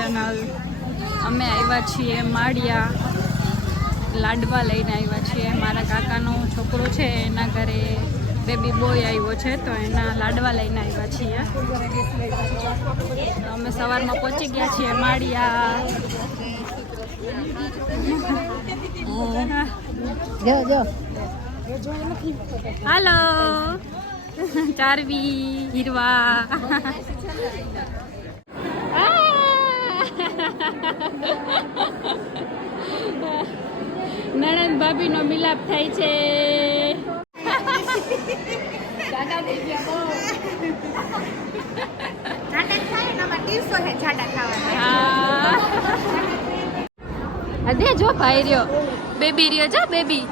Channel. અમે આવ્યા છીએ માળિયા, લાડવા લઈને આવ્યા છીએ. મારા કાકાનો છોકરો છે એના ઘરે બેબી બોય આવ્યો છે તો એના લાડવા લઈને આવ્યા છીએ. અમે સવારમાં પહોંચી ગયા છીએ માળિયા. હાલો ચારવી હીરવા. નણંદ ભાભી નો મિલાપ થાય છે. અદે જો ભાઈ રહ્યો, બેબી રહ્યો જો બેબી.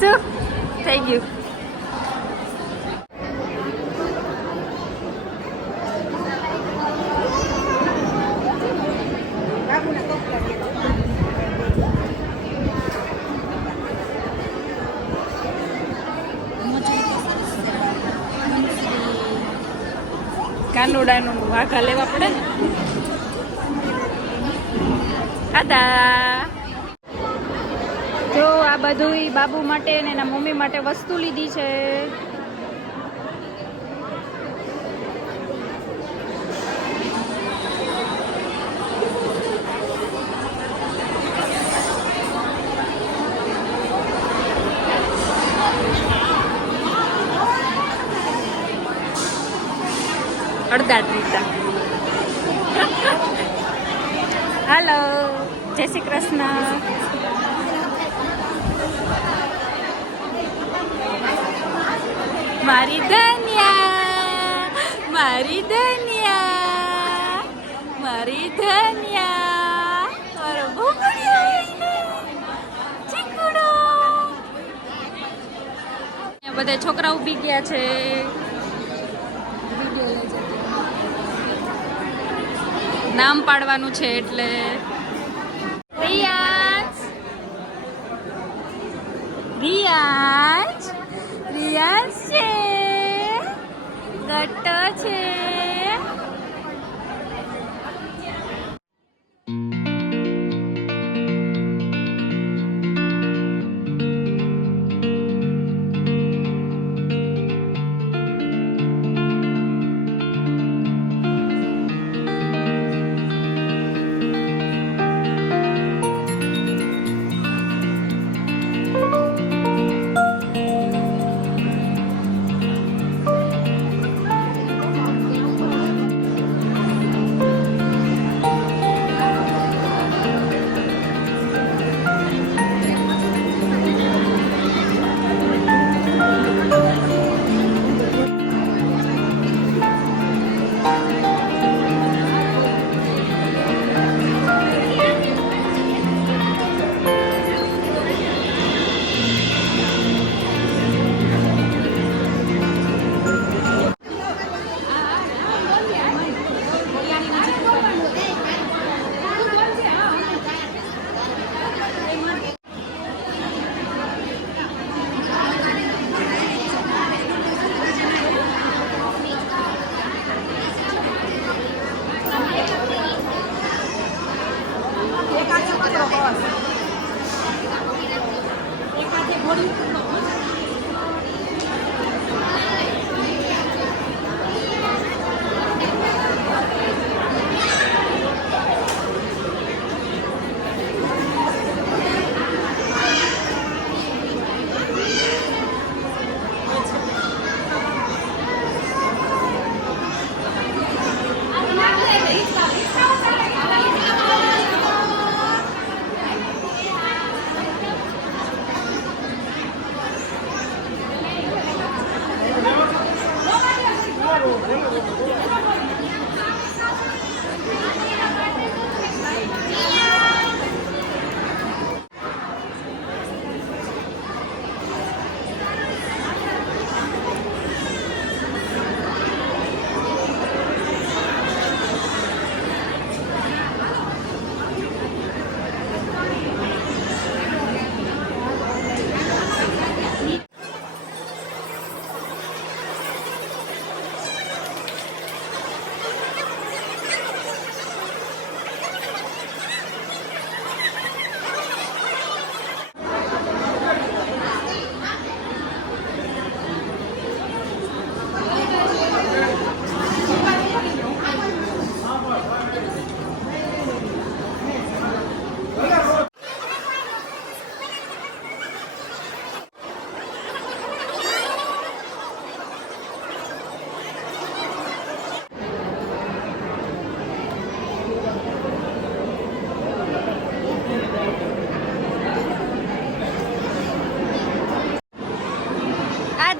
શું થઈ ગયું? કાનુડાનું વાઘા લેવા પડે ને. આદા જો આ બધું બાબુ માટે ને એના મમ્મી માટે વસ્તુ લીધી છે. અડધા લીધા. હાલો જય શ્રી કૃષ્ણ. મારી ધન્યા, મારી ધન્યા, મારી ધન્યા, મારો ચીકુડો. બધા છોકરા ઉભી ગયા છે. નામ પાડવાનું છે એટલે. રિયાઝ, રિયાઝ, રિયાઝ છે, ગટ્ટો છે.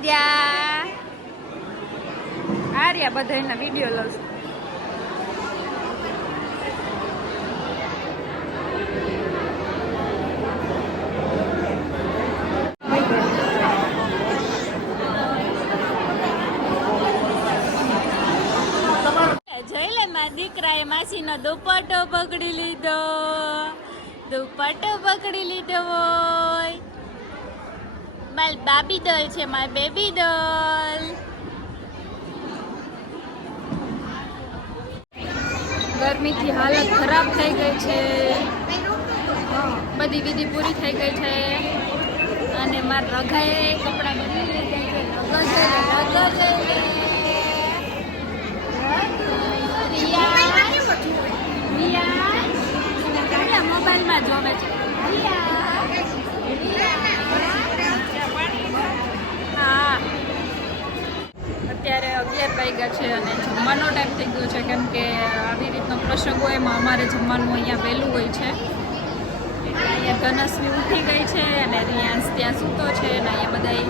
આદ્યા આર્યા બધા એના વિડીયો લઉં છું. જોઈ લે મારા દીકરાએ માસીનો દુપટ્ટો પકડી લીધો. દુપટ્ટો પકડી લીધો હોય. મારી બાબી ડોલ છે, મારી બેબી ડોલ. ગરમીથી હાલત ખરાબ થઈ ગઈ છે. બધી વિધિ પૂરી થઈ ગઈ છે અને મારા રઘાએ કપડાં બદલી લીધા છે. મોબાઈલમાં જોવે છે. હા, અત્યારે 11 વાગ્યા છે અને જમવાનો ટાઈમ થઈ ગયો છે, કેમ કે આવી રીતનો પ્રસંગ હોય એમાં અમારે જમવાનું અહીંયા વહેલું હોય છે. અહીંયા ધનસ્વી ઉઠી ગઈ છે અને રિયાંશ ત્યાં સૂતો છે અને અહીંયા બધા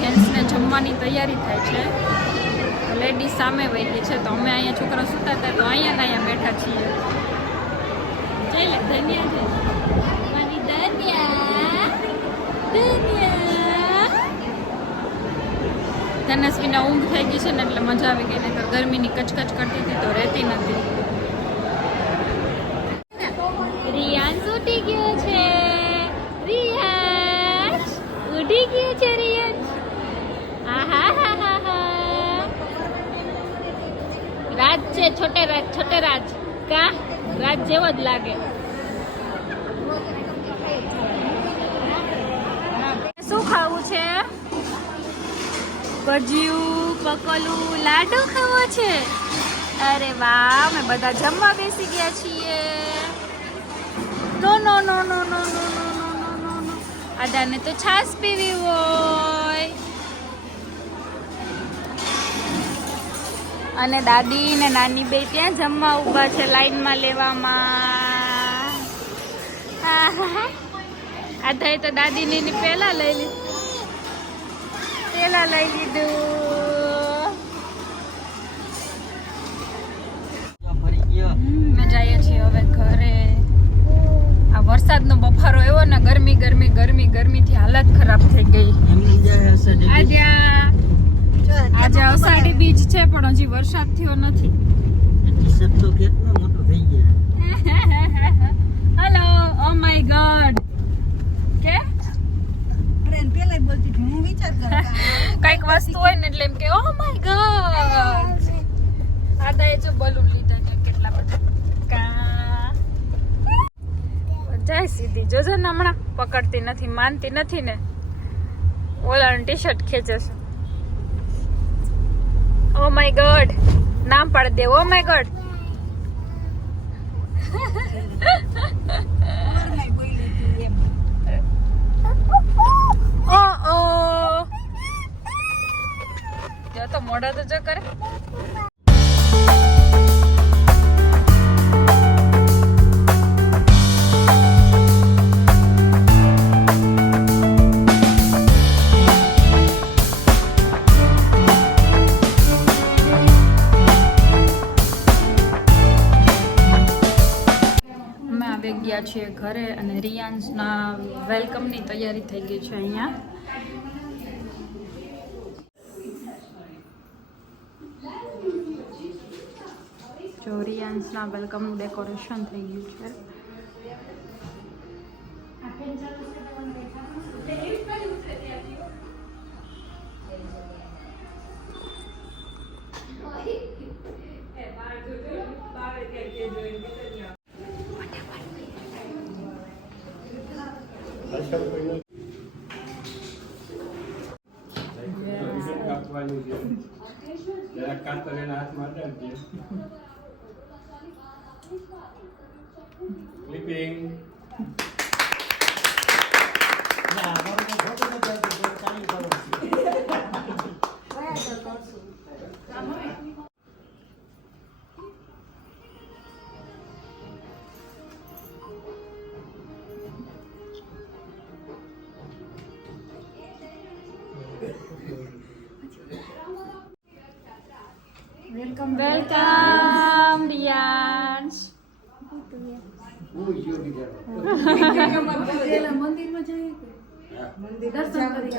જેન્ટ્સને જમવાની તૈયારી થાય છે. લેડીઝ સામે વહી ગઈ છે, તો અમે અહીંયા છોકરા સૂતા હતા તો અહીંયા બેઠા છીએ. જઈ લે ધન્યા છે મારી ધન્યા. ધનસ્વીના ઊંઘ થઈ ગઈ છે ને એટલે મજા આવી ગઈ, નહીંતર ગરમીની કચકચ કરતી હતી તો રહેતી નથી. રિયાન્સ ઉઠી ગયો છે. રિયાન્સ ઉઠી ગયો છે. રિયાન્સ રાજ છે, છોટે રાજ કા રાજ જેવો જ લાગે. શું ખાવું છે? ભજીયું, પકોલું, લાડુ ખાવો છે? અરે વાહ, અમે બધા જમવા બેસી ગયા છીએ. નો નો નો નો નો નો નો નો નો નો. આદાને તો છાશ પીવી હોય. અને દાદી ને નાની બે ત્યાં જમવા ઊભા છે લાઈનમાં લેવામાં. આધાએ તો દાદીની પેલા લઈ લીધું. અમે જઈએ છીએ હવે ઘરે. આ વરસાદનો બફારો એવો ને, ગરમીથી હાલત ખરાબ થઈ ગઈ. આજે અષાઢી બીજ છે પણ હજી વરસાદ થયો નથી. Hello, oh my God. કે કઈક વસ્તુ હોય ને એટલે એમ કે ઓ માય ગોડ. આદાએ જો બલૂન લીધા છે કેટલા બધા. જાય સીધી જોજો ને, હમણાં પકડતી નથી, માનતી નથી ને. ઓલાનું ટી શર્ટ ખેંચે છે. ઓ માય ગોડ, નામ પાડી દે. Oh my God. જો તો મોઢા તો જો કરે. ગયા છીએ ઘરે અને રિયાન્સના વેલકમની તૈયારી થઈ ગઈ છે અહીંયા. જો રિયાન્સના વેલકમનું ડેકોરેશન થઈ ગયું છે. Clipping. વેલકમ રિયાન્સ. મંદિરમાં જઈએ દર્શન કરી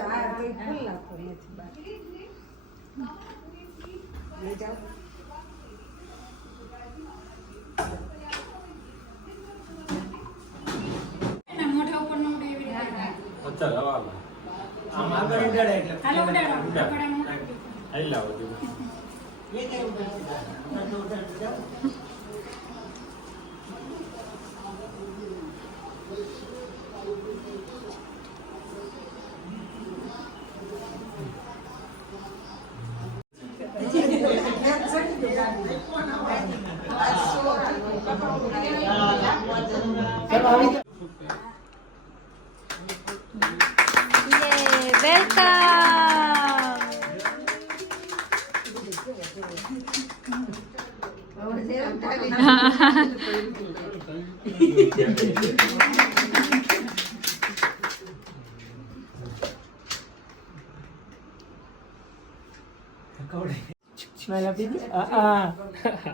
Smile up ini.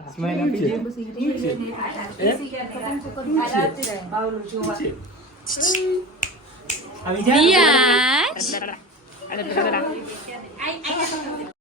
Smile up ini. Riyans